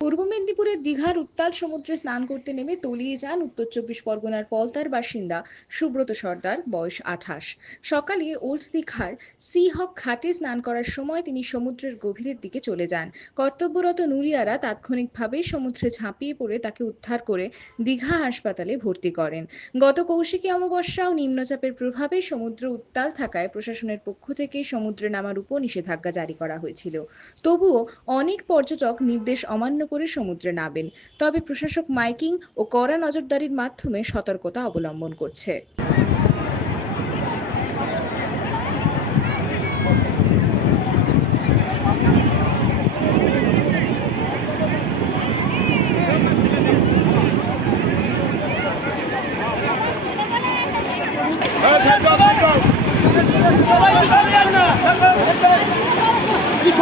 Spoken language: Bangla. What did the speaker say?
পূর্ব মেদিনীপুরের দীঘার উত্তাল সমুদ্রে স্নান করতে নেমে তলিয়ে যান উত্তর চব্বিশ পরগনার পলতার বাসিন্দা সুব্রত সর্দার, বয়স আঠাশ। সকালে ওল্ড দীঘার সি হক ঘাটে স্নান করার সময় তিনি সমুদ্রের গভীরের দিকে চলে যান। কর্তব্যরত নুরিয়ারা তাৎক্ষণিকভাবে সমুদ্রে ঝাঁপিয়ে পড়ে তাকে উদ্ধার করে দীঘা হাসপাতালে ভর্তি করেন। গত কৌশিকী অমাবস্যা ও নিম্নচাপের প্রভাবে সমুদ্র উত্তাল থাকায় প্রশাসনের পক্ষ থেকে সমুদ্রে নামার উপর নিষেধাজ্ঞা জারি করা হয়েছিল। তবুও অনেক পর্যটক নির্দেশ অমান্য করে সমুদ্রে নামেন তবে প্রশাসক মাইকিং ও কড়া নজরদারির মাধ্যমে সতর্কতা অবলম্বন করছে